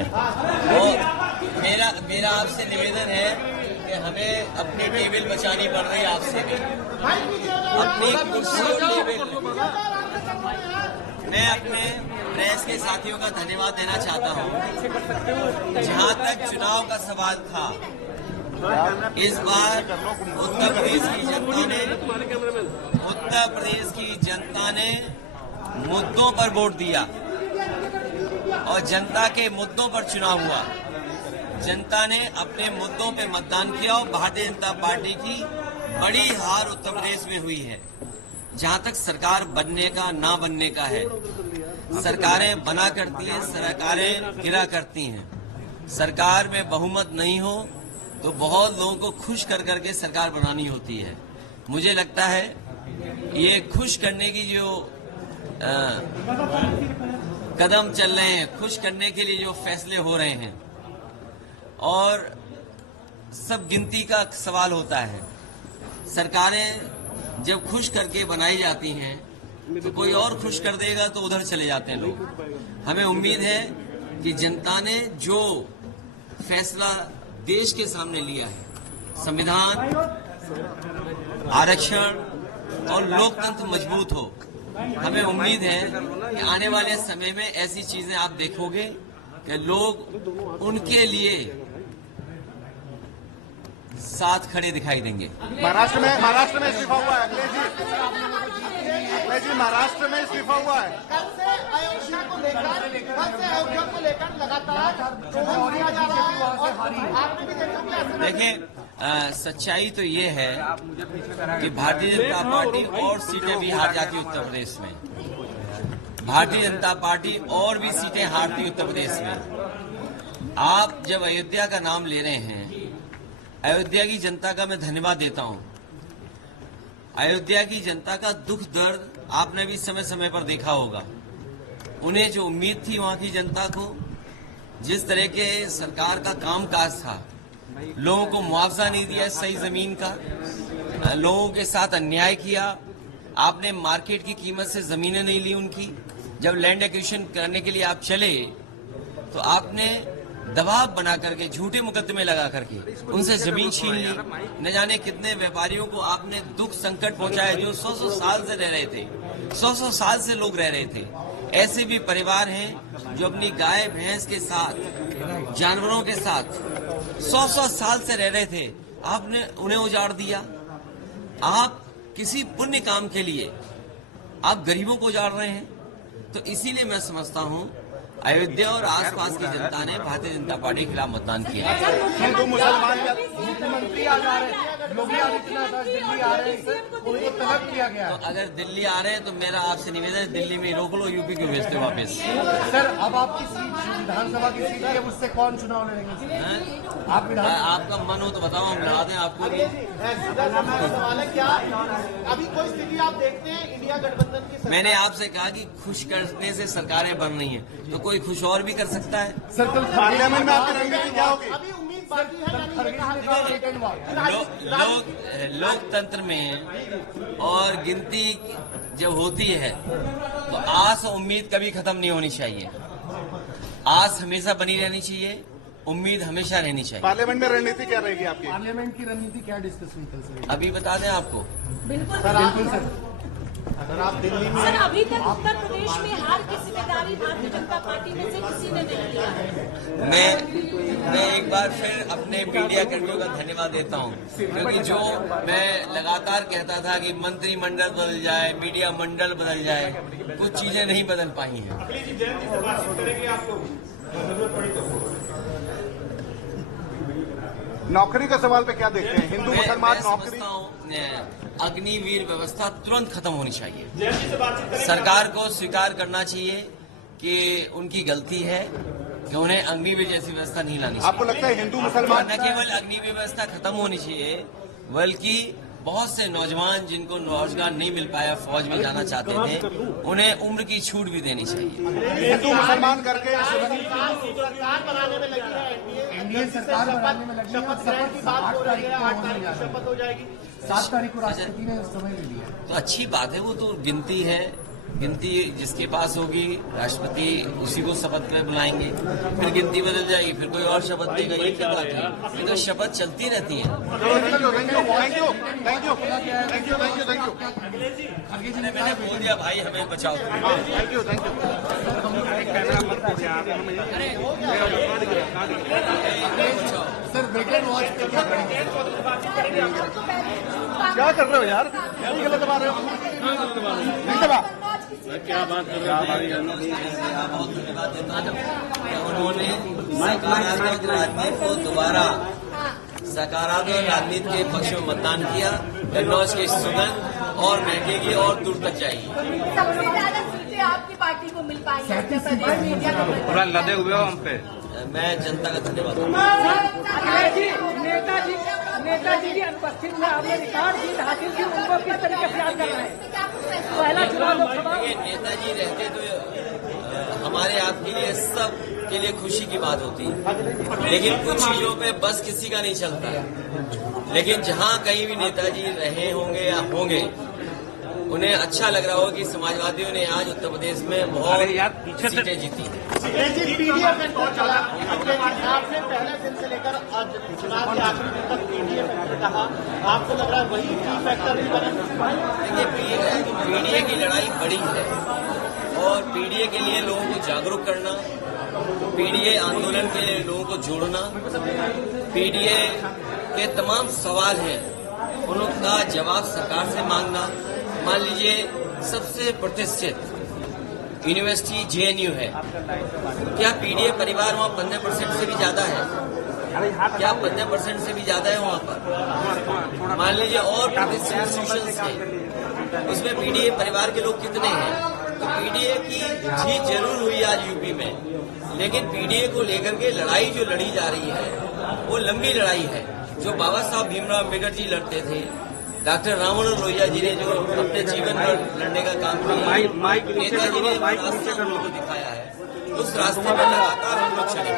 तो मेरा आपसे निवेदन है कि हमें अपनी टेबल बचानी पड़ रही है आपसे भी, अपनी कुर्सी और टेबल। मैं अपने प्रेस के साथियों का धन्यवाद देना चाहता हूं। जहां तक चुनाव का सवाल था, इस बार उत्तर प्रदेश की जनता ने मुद्दों पर वोट दिया और जनता के मुद्दों पर चुनाव हुआ। जनता ने अपने मुद्दों पे मतदान किया और भारतीय जनता पार्टी की बड़ी हार उत्तर प्रदेश में हुई है। जहां तक सरकार बनने का ना बनने का है, सरकारें बना करती हैं, सरकारें गिरा करती हैं। सरकार में बहुमत नहीं हो तो बहुत लोगों को खुश कर करके सरकार बनानी होती है। मुझे लगता है ये खुश करने की जो कदम चल रहे हैं, खुश करने के लिए जो फैसले हो रहे हैं, और सब गिनती का सवाल होता है। सरकारें जब खुश करके बनाई जाती हैं तो कोई और खुश कर देगा तो उधर चले जाते हैं लोग। हमें उम्मीद है कि जनता ने जो फैसला देश के सामने लिया है, संविधान, आरक्षण और लोकतंत्र मजबूत हो। हमें उम्मीद है कि आने वाले समय में ऐसी चीजें आप देखोगे कि लोग उनके लिए साथ खड़े दिखाई देंगे। महाराष्ट्र में इस्तीफा हुआ है अखिलेश जी, महाराष्ट्र में इस्तीफा हुआ है। कल से अयोध्या को लेकर लगातार देखिए, सच्चाई तो ये है कि भारतीय जनता पार्टी और सीटें भी हार जाती उत्तर प्रदेश में। भारतीय जनता पार्टी और भी सीटें हारती उत्तर प्रदेश में। आप जब अयोध्या का नाम ले रहे हैं, अयोध्या की जनता का मैं धन्यवाद देता हूं। अयोध्या की जनता का दुख दर्द आपने भी समय समय पर देखा होगा। उन्हें जो उम्मीद थी वहां की जनता को, जिस तरह के सरकार का कामकाज था, लोगों को मुआवजा नहीं दिया सही जमीन का, लोगों के साथ अन्याय किया, आपने मार्केट की कीमत से जमीनें नहीं ली उनकी। जब लैंड एक्विजिशन करने के लिए आप चले तो आपने दबाव बना करके, झूठे मुकदमे लगा करके उनसे जमीन छीन ली। न जाने कितने व्यापारियों को आपने दुख संकट पहुंचाया जो 100 साल से रह रहे थे, 100 साल से लोग रह रहे थे। ऐसे भी परिवार हैं जो अपनी गाय भैंस के साथ, जानवरों के साथ 100 साल से रह रहे थे, आपने उन्हें उजाड़ दिया। आप किसी पुण्य काम के लिए आप गरीबों को उजाड़ रहे हैं। तो इसीलिए मैं समझता हूं अयोध्या और आसपास की जनता ने भारतीय जनता पार्टी के खिलाफ मतदान किया। हिंदू मुसलमान मुख्यमंत्री आ जा रहे हैं, योगी आदित्यनाथ दिल्ली आ रहे हैं, उनको तलब किया गया। तो अगर दिल्ली आ रहे हैं तो मेरा आपसे निवेदन है, दिल्ली में रोक लो, यूपी क्यों भेजते हो वापस? सर, अब आपकी सीट विधानसभा की सीट है, उससे कौन चुनाव लड़ेंगे? आपका मन हो तो बताओ, हम लड़ा दें आपको भी। सवाल है, क्या अभी कोई स्थिति आप देखते हैं इंडिया गठबंधन की? मैंने आपसे कहा कि खुश करने से सरकारें बन रही हैं, तो कोई खुश और भी कर सकता है। सर, कल पार्लियामेंट में आपकी रणनीति क्या होगी? अभी उम्मीद बाकी है। लोकतंत्र में और गिनती जब होती है तो आस और उम्मीद कभी खत्म नहीं होनी चाहिए। आस हमेशा बनी रहनी चाहिए, उम्मीद हमेशा रहनी चाहिए। पार्लियामेंट में रणनीति क्या रहेगी आपकी? पार्लियामेंट की रणनीति क्या डिस्कस हुई कल से? अभी बता दें आपको। बिल्कुल सर, अगर आप दिल्ली में, सर, अभी तक उत्तर प्रदेश में हार की जिम्मेदारी भारतीय जनता पार्टी में से किसी ने नहीं लिया है। मैं एक बार फिर अपने मीडिया कर्मियों का धन्यवाद देता हूं, क्योंकि जो मैं लगातार कहता था कि मंत्रिमंडल बदल जाए, मीडिया मंडल बदल जाए, कुछ चीजें नहीं बदल पाई हैं। नौकरी का सवाल पे क्या देखते हैं? हिंदू मुसलमान मैं नौकरी, समझता हूं अग्निवीर व्यवस्था तुरंत खत्म होनी चाहिए। सरकार को स्वीकार करना चाहिए कि उनकी गलती है कि उन्हें अग्निवीर जैसी व्यवस्था नहीं लानी चाहिए। आपको लगता है हिंदू मुसलमान न केवल अग्निवीर व्यवस्था खत्म होनी चाहिए, बल्कि बहुत से नौजवान जिनको रोजगार नहीं मिल पाया, फौज में जाना चाहते थे, उन्हें उम्र की छूट भी देनी चाहिए। हिंदू मुसलमान करके सरकार बनाने में लगी है, एनडीए सरकार बनाने में लगी है और शपथ की बात हो रही है, 8 तारीख को शपथ हो जाएगी। 7 तारीख को राष्ट्रपति ने समय ले लिया। तो अच्छी बात है, वो तो गिनती है, गिनती जिसके पास होगी राष्ट्रपति उसी को शपथ में बुलाएंगे, फिर गिनती बदल जाएगी, फिर कोई और शपथ देगा। ये क्या बात है? ये तो शपथ चलती रहती है। मैंने बोल दिया भाई हमें बचाओ। सर वेट एंड वॉच पे क्या करेंगे? क्या कर रहे हो यार? यही गलत दबा रहे हो। नहीं दबा। क्या बात कर रहे हैं? बहुत धन्यवाद देता हूं। उन्होंने सकारात्मक राजनीति को दोबारा सकारात्मक राजनीति के पक्ष में मतदान किया। कन्नौज की सुगंध और महकेगी और दूर तक जाएगी। सबसे ज्यादा सीटें आपकी पार्टी को मिल पाएंगी। पूरा लदे हुए हो हम पे। मैं जनता का धन्यवाद। नेताजी की अनुपस्थित में आपने रिकॉर्ड जीत हासिल की, उनको किस तरीके से याद कर रहे हैं? पहला चुनाव लोकसभा। नेताजी रहते तो हमारे आपके लिए सब के लिए खुशी की बात होती है, लेकिन कुछ चीजों पे बस किसी का नहीं चलता है। लेकिन जहाँ कहीं भी नेताजी रहे होंगे या होंगे, उन्हें अच्छा लग रहा होगा कि समाजवादियों ने आज उत्तर प्रदेश में बहुत सीटें जीती। पीडीएफ में कौन चला? आपने पहले दिन से लेकर आज चुनाव के आखिरी दिन तक पीडीएफ फैक्टर कहा, आपको लग रहा है वही की फैक्टर भी बना? देखिए, पीडीए की लड़ाई बड़ी है और पीडीए के लिए लोगों को जागरूक करना, पीडीए आंदोलन के लिए लोगों को जोड़ना, पीडीए के तमाम सवाल हैं उनका जवाब सरकार से मांगना। मान लीजिए सबसे प्रतिष्ठित यूनिवर्सिटी जेएनयू है, क्या पीडीए परिवार वहाँ 15% से भी ज्यादा है? क्या 15% से भी ज्यादा है वहाँ पर? मान लीजिए और प्रतिष्ठित इंस्टीट्यूशंस के उसमें पीडीए परिवार के लोग कितने हैं? तो पीडीए की जीत जरूर हुई आज यूपी में, लेकिन पीडीए को लेकर के लड़ाई जो लड़ी जा रही है वो लंबी लड़ाई है। जो बाबा साहब भीमराव अम्बेडकर जी लड़ते थे, डॉक्टर रामानंद लोहिया जी ने जो अपने जीवन पर लड़ने का काम किया, नेताजी ने रास्ता हम लोग को दिखाया है, उस रास्ते में लगातार हम लोग चले।